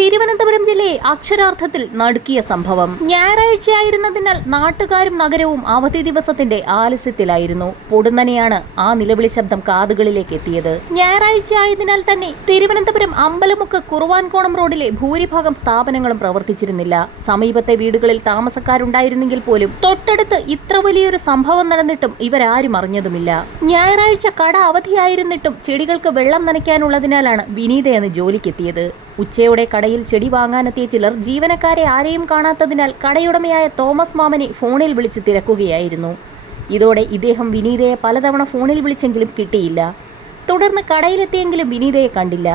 തിരുവനന്തപുരം ജില്ലയെ അക്ഷരാർത്ഥത്തിൽ നടുക്കിയ സംഭവം. ഞായറാഴ്ചയായിരുന്നതിനാൽ നാട്ടുകാരും നഗരവും അവധി ദിവസത്തിന്റെ ആലസ്യത്തിലായിരുന്നു. പൊടുന്നനെയാണ് ആ നിലവിളി ശബ്ദം കാതുകളിലേക്ക് എത്തിയത്. ഞായറാഴ്ചയായതിനാൽ തന്നെ തിരുവനന്തപുരം അമ്പലമുക്ക് കുറുവാൻകോണം റോഡിലെ ഭൂരിഭാഗം സ്ഥാപനങ്ങളും പ്രവർത്തിച്ചിരുന്നില്ല. സമീപത്തെ വീടുകളിൽ താമസക്കാരുണ്ടായിരുന്നെങ്കിൽ പോലും തൊട്ടടുത്ത് ഇത്ര വലിയൊരു സംഭവം നടന്നിട്ടും ഇവരാരും അറിഞ്ഞതുമില്ല. ഞായറാഴ്ച കട അവധിയായിരുന്നിട്ടും ചെടികൾക്ക് വെള്ളം നനയ്ക്കാനുള്ളതിനാലാണ് വിനീതയെന്ന് ജോലിക്കെത്തിയത്. ഉച്ചയോടെ കടയിൽ ചെടി വാങ്ങാനെത്തിയ ചിലർ ജീവനക്കാരെ ആരെയും കാണാത്തതിനാൽ കടയുടമയായ തോമസ് മാമനെ ഫോണിൽ വിളിച്ച് തിരക്കുകയായിരുന്നു. ഇതോടെ ഇദ്ദേഹം വിനീതയെ പലതവണ ഫോണിൽ വിളിച്ചെങ്കിലും കിട്ടിയില്ല. തുടർന്ന് കടയിലെത്തിയെങ്കിലും വിനീതയെ കണ്ടില്ല.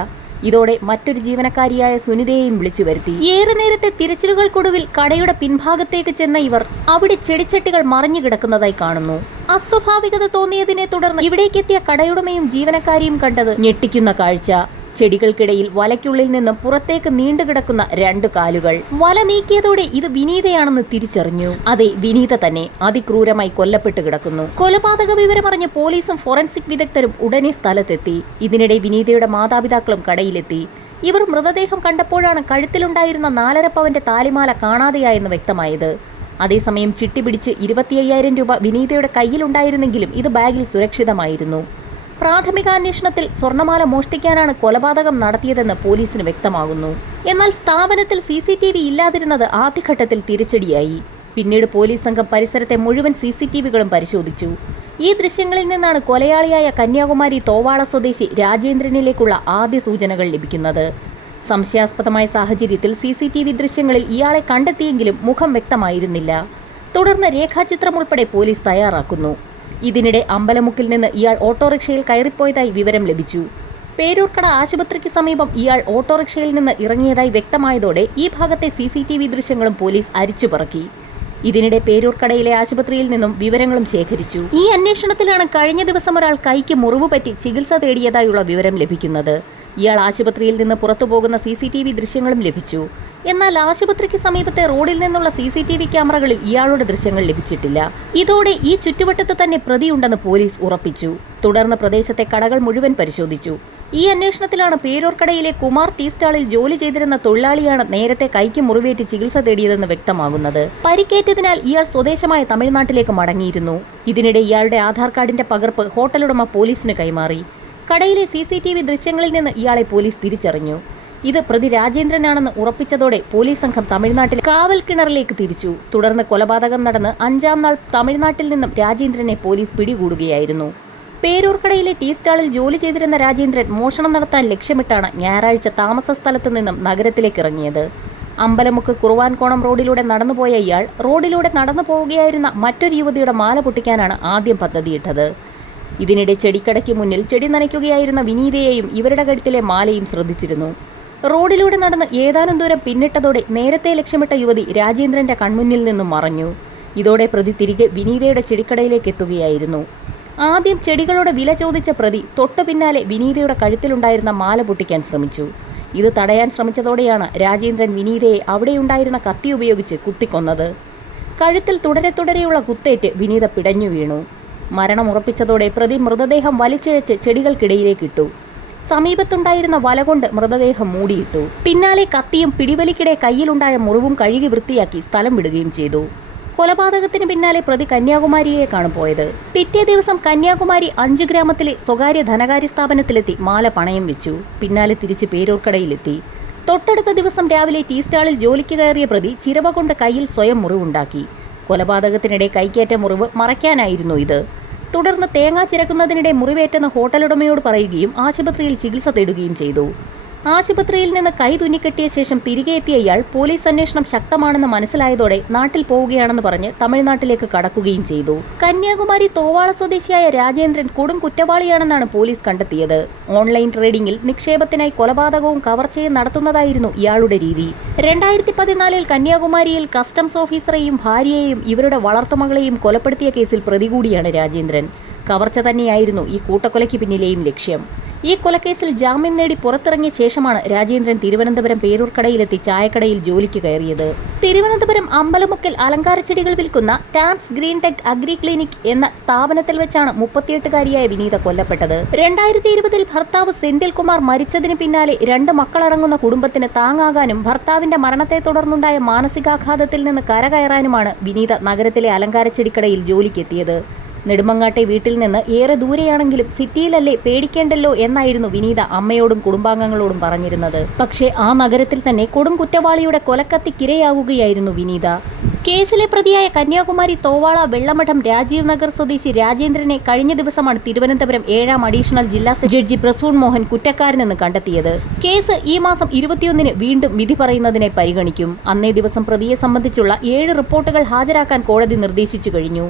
ഇതോടെ മറ്റൊരു ജീവനക്കാരിയായ സുനിതയെയും വിളിച്ചു വരുത്തി. ഏറെ നേരത്തെ തിരച്ചിലുകൾക്കൊടുവിൽ കടയുടെ പിൻഭാഗത്തേക്ക് ചെന്ന ഇവർ അവിടെ ചെടിച്ചട്ടികൾ മറിഞ്ഞു കിടക്കുന്നതായി കാണുന്നു. അസ്വാഭാവികത തോന്നിയതിനെ തുടർന്ന് ഇവിടേക്കെത്തിയ കടയുടമയും ജീവനക്കാരിയും കണ്ടത് ഞെട്ടിക്കുന്ന കാഴ്ച. ചെടികൾക്കിടയിൽ വലയ്ക്കുള്ളിൽ നിന്നും പുറത്തേക്ക് നീണ്ടുകിടക്കുന്ന 2 കാലുകൾ. വല നീക്കിയതോടെ ഇത് വിനീതയാണെന്ന് തിരിച്ചറിഞ്ഞു. അതെ, വിനീത തന്നെ അതിക്രൂരമായി കൊല്ലപ്പെട്ട് കിടക്കുന്നു. കൊലപാതക വിവരമറിഞ്ഞ് പോലീസും ഫോറൻസിക് വിദഗ്ധരും ഉടനെ സ്ഥലത്തെത്തി. ഇതിനിടെ വിനീതയുടെ മാതാപിതാക്കളും കടയിലെത്തി. ഇവർ മൃതദേഹം കണ്ടപ്പോഴാണ് കഴുത്തിലുണ്ടായിരുന്ന 4.5 പവന്റെ താലിമാല കാണാതെയായെന്ന് വ്യക്തമായത്. അതേസമയം ചിട്ടിപിടിച്ച് 25,000 രൂപ വിനീതയുടെ കയ്യിലുണ്ടായിരുന്നെങ്കിലും ഇത് ബാഗിൽ സുരക്ഷിതമായിരുന്നു. പ്രാഥമിക അന്വേഷണത്തിൽ സ്വർണ്ണമാല മോഷ്ടിക്കാനാണ് കൊലപാതകം നടത്തിയതെന്ന് പോലീസിന് വ്യക്തമാകുന്നു. എന്നാൽ സ്ഥാപനത്തിൽ CCTV ഇല്ലാതിരുന്നത് ആദ്യഘട്ടത്തിൽ തിരിച്ചടിയായി. പിന്നീട് പോലീസ് സംഘം പരിസരത്തെ മുഴുവൻ CCTVകളും പരിശോധിച്ചു. ഈ ദൃശ്യങ്ങളിൽ നിന്നാണ് കൊലയാളിയായ കന്യാകുമാരി തോവാള സ്വദേശി രാജേന്ദ്രനിലേക്കുള്ള ആദ്യ സൂചനകൾ ലഭിക്കുന്നത്. സംശയാസ്പദമായ സാഹചര്യത്തിൽ CCTV ദൃശ്യങ്ങളിൽ ഇയാളെ കണ്ടെത്തിയെങ്കിലും മുഖം വ്യക്തമായിരുന്നില്ല. തുടർന്ന് രേഖാചിത്രം ഉൾപ്പെടെ പോലീസ് തയ്യാറാക്കുന്നു. ഇതിനിടെ അമ്പലമുക്കിൽ നിന്ന് ഇയാൾ ഓട്ടോറിക്ഷയിൽ കയറിപ്പോയതായി വിവരം ലഭിച്ചു. പേരൂർക്കട ആശുപത്രിക്ക് സമീപം ഇയാൾ ഓട്ടോറിക്ഷയിൽ നിന്ന് ഇറങ്ങിയതായി വ്യക്തമായതോടെ ഈ ഭാഗത്തെ CCTV ദൃശ്യങ്ങളും പോലീസ് അരിച്ചുപറക്കി. ഇതിനിടെ പേരൂർക്കടയിലെ ആശുപത്രിയിൽ നിന്നും വിവരങ്ങളും ശേഖരിച്ചു. ഈ അന്വേഷണത്തിലാണ് കഴിഞ്ഞ ദിവസം ഒരാൾ കൈക്ക് മുറിവ് പറ്റി ചികിത്സ തേടിയതായുള്ള വിവരം ലഭിക്കുന്നത്. ഇയാൾ ആശുപത്രിയിൽ നിന്ന് പുറത്തുപോകുന്ന CCTV ദൃശ്യങ്ങളും ലഭിച്ചു. എന്നാൽ ആശുപത്രിക്ക് സമീപത്തെ റോഡിൽ നിന്നുള്ള CCTV ക്യാമറകളിൽ ഇയാളുടെ ദൃശ്യങ്ങൾ ലഭിച്ചിട്ടില്ല. ഇതോടെ ഈ ചുറ്റുവട്ടത്ത് തന്നെ പ്രതിയുണ്ടെന്ന് പോലീസ് ഉറപ്പിച്ചു. തുടർന്ന് പ്രദേശത്തെ കടകൾ മുഴുവൻ പരിശോധിച്ചു. ഈ അന്വേഷണത്തിലാണ് പേരൂർക്കടയിലെ കുമാർ ടീ സ്റ്റാളിൽ ജോലി ചെയ്തിരുന്ന തൊഴിലാളിയാണ് നേരത്തെ കൈക്ക് മുറിവേറ്റ് ചികിത്സ തേടിയതെന്ന് വ്യക്തമാകുന്നത്. പരിക്കേറ്റതിനാൽ ഇയാൾ സ്വദേശമായ തമിഴ്നാട്ടിലേക്ക് മടങ്ങിയിരുന്നു. ഇതിനിടെ ഇയാളുടെ ആധാർ കാർഡിന്റെ പകർപ്പ് ഹോട്ടലുടമ പോലീസിന് കൈമാറി. കടയിലെ CCTV ദൃശ്യങ്ങളിൽ നിന്ന് ഇയാളെ പോലീസ് തിരിച്ചറിഞ്ഞു. ഇത് പ്രതി രാജേന്ദ്രനാണെന്ന് ഉറപ്പിച്ചതോടെ പോലീസ് സംഘം തമിഴ്നാട്ടിലെ കാവൽ കിണറിലേക്ക് തിരിച്ചു. തുടർന്ന് കൊലപാതകം നടന്ന് 5-ാം നാൾ തമിഴ്നാട്ടിൽ നിന്നും രാജേന്ദ്രനെ പോലീസ് പിടികൂടുകയായിരുന്നു. പേരൂർക്കടയിലെ ടീ സ്റ്റാളിൽ ജോലി ചെയ്തിരുന്ന രാജേന്ദ്രൻ മോഷണം നടത്താൻ ലക്ഷ്യമിട്ടാണ് ഞായറാഴ്ച താമസ സ്ഥലത്ത് നിന്നും നഗരത്തിലേക്ക് ഇറങ്ങിയത്. അമ്പലമുക്ക് കുറുവാൻകോണം റോഡിലൂടെ നടന്നുപോയ ഇയാൾ റോഡിലൂടെ നടന്നു പോവുകയായിരുന്ന മറ്റൊരു യുവതിയുടെ മാല പൊട്ടിക്കാനാണ് ആദ്യം പദ്ധതിയിട്ടത്. ഇതിനിടെ ചെടിക്കടയ്ക്ക് മുന്നിൽ ചെടി നനയ്ക്കുകയായിരുന്ന വിനീതയെയും ഇവരുടെ കഴുത്തിലെ മാലയും ശ്രദ്ധിച്ചിരുന്നു. റോഡിലൂടെ നടന്ന് ഏതാനും ദൂരം പിന്നിട്ടതോടെ നേരത്തെ ലക്ഷ്യമിട്ട യുവതി രാജേന്ദ്രന്റെ കൺമുന്നിൽ നിന്നും മറഞ്ഞു. ഇതോടെ പ്രതി തിരികെ വിനീതയുടെ ചെടിക്കടയിലേക്ക് എത്തുകയായിരുന്നു. ആദ്യം ചെടികളുടെ വില ചോദിച്ച പ്രതി തൊട്ടു പിന്നാലെ വിനീതയുടെ കഴുത്തിലുണ്ടായിരുന്ന മാല പൊട്ടിക്കാൻ ശ്രമിച്ചു. ഇത് തടയാൻ ശ്രമിച്ചതോടെയാണ് രാജേന്ദ്രൻ വിനീതയെ അവിടെയുണ്ടായിരുന്ന കത്തി ഉപയോഗിച്ച് കുത്തിക്കൊന്നത്. കഴുത്തിൽ തുടരെയുള്ള കുത്തേറ്റ് വിനീത പിടഞ്ഞു വീണു. മരണം ഉറപ്പിച്ചതോടെ പ്രതി മൃതദേഹം വലിച്ചിഴച്ച് ചെടികൾക്കിടയിലേക്കിട്ടു. സമീപത്തുണ്ടായിരുന്ന വല കൊണ്ട് മൃതദേഹം മൂടിയിട്ടു. പിന്നാലെ കത്തിയും പിടിവലിക്കിടെ കയ്യിലുണ്ടായ മുറിവും കഴുകി വൃത്തിയാക്കി സ്ഥലം വിടുകയും ചെയ്തു. കൊലപാതകത്തിന് പിന്നാലെ പ്രതി കന്യാകുമാരിയേക്കാണ് പോയത്. പിറ്റേ ദിവസം കന്യാകുമാരി 5 ഗ്രാമത്തിലെ സ്വകാര്യ ധനകാര്യ സ്ഥാപനത്തിലെത്തി മാല പണയം വെച്ചു. പിന്നാലെ തിരിച്ച് പേരൂർക്കടയിലെത്തി. തൊട്ടടുത്ത ദിവസം രാവിലെ ടീ സ്റ്റാളിൽ ജോലിക്ക് കയറിയ പ്രതി ചിരവ കൊണ്ട് കയ്യിൽ സ്വയം മുറിവുണ്ടാക്കി. കൊലപാതകത്തിനിടെ കൈക്കേറ്റ മുറിവ് മറയ്ക്കാനായിരുന്നു ഇത്. തുടർന്ന് തേങ്ങ ചിരക്കുന്നതിനിടെ മുറിവേറ്റെന്ന് ഹോട്ടലുടമയോട് പറയുകയും ആശുപത്രിയിൽ ചികിത്സ തേടുകയും ചെയ്തു. ആശുപത്രിയിൽ നിന്ന് കൈ തുന്നിക്കെട്ടിയ ശേഷം തിരികെ എത്തിയ ഇയാൾ പോലീസ് അന്വേഷണം ശക്തമാണെന്ന് മനസ്സിലായതോടെ നാട്ടിൽ പോവുകയാണെന്ന് പറഞ്ഞ് തമിഴ്നാട്ടിലേക്ക് കടക്കുകയും ചെയ്തു. കന്യാകുമാരി തോവാള സ്വദേശിയായ രാജേന്ദ്രൻ കൊടും കുറ്റവാളിയാണെന്നാണ് പോലീസ് കണ്ടെത്തിയത്. ഓൺലൈൻ ട്രേഡിംഗിൽ നിക്ഷേപത്തിനായി കൊലപാതകവും കവർച്ചയും നടത്തുന്നതായിരുന്നു ഇയാളുടെ രീതി. 2014 കന്യാകുമാരിയിൽ കസ്റ്റംസ് ഓഫീസറെയും ഭാര്യയെയും ഇവരുടെ വളർത്തുമകളെയും കൊലപ്പെടുത്തിയ കേസിൽ പ്രതി കൂടിയാണ് രാജേന്ദ്രൻ. കവർച്ച തന്നെയായിരുന്നു ഈ കൂട്ടക്കൊലയ്ക്ക് പിന്നിലെയും ലക്ഷ്യം. ഈ കൊലക്കേസിൽ ജാമ്യം നേടി പുറത്തിറങ്ങിയ ശേഷമാണ് രാജേന്ദ്രൻ തിരുവനന്തപുരം പേരൂർക്കടയിലെത്തി ചായക്കടയിൽ ജോലിക്ക് കയറിയത്. തിരുവനന്തപുരം അമ്പലമുക്കിൽ അലങ്കാരച്ചെടികൾ വിൽക്കുന്ന ടാംസ് ഗ്രീൻ ടെക് അഗ്രി ക്ലിനിക് എന്ന സ്ഥാപനത്തിൽ വെച്ചാണ് 38-കാരിയായ വിനീത കൊല്ലപ്പെട്ടത്. 2020-ൽ ഭർത്താവ് സെന്തിൽകുമാർ മരിച്ചതിന് പിന്നാലെ 2 മക്കളടങ്ങുന്ന കുടുംബത്തിന് താങ്ങാകാനും ഭർത്താവിന്റെ മരണത്തെ തുടർന്നുണ്ടായ മാനസികാഘാതത്തിൽ നിന്ന് കരകയറാനുമാണ് വിനീത നഗരത്തിലെ അലങ്കാരച്ചെടിക്കടയിൽ ജോലിക്കെത്തിയത്. നെടുമങ്ങാട്ടെ വീട്ടിൽ നിന്ന് ഏറെ ദൂരെയാണെങ്കിലും സിറ്റിയിലല്ലേ, പേടിക്കേണ്ടല്ലോ എന്നായിരുന്നു വിനീത അമ്മയോടും കുടുംബാംഗങ്ങളോടും പറഞ്ഞിരുന്നത്. പക്ഷേ ആ നഗരത്തിൽ തന്നെ കൊടും കുറ്റവാളിയുടെ കൊലക്കത്തിക്കിരയാവുകയായിരുന്നു വിനീത. കേസിലെ പ്രതിയായ കന്യാകുമാരി തോവാള വെള്ളമഠം രാജീവ് നഗർ സ്വദേശി രാജേന്ദ്രനെ കഴിഞ്ഞ ദിവസമാണ് തിരുവനന്തപുരം 7ാം അഡീഷണൽ ജില്ലാ ജഡ്ജി പ്രസൂൺ മോഹൻ കുറ്റക്കാരനെന്ന് കണ്ടെത്തിയത്. കേസ് ഈ മാസം 21-ന് വീണ്ടും വിധി പറയുന്നതിനെ പരിഗണിക്കും. അന്നേ ദിവസം പ്രതിയെ സംബന്ധിച്ചുള്ള 7 റിപ്പോർട്ടുകൾ ഹാജരാക്കാൻ കോടതി നിർദ്ദേശിച്ചു കഴിഞ്ഞു.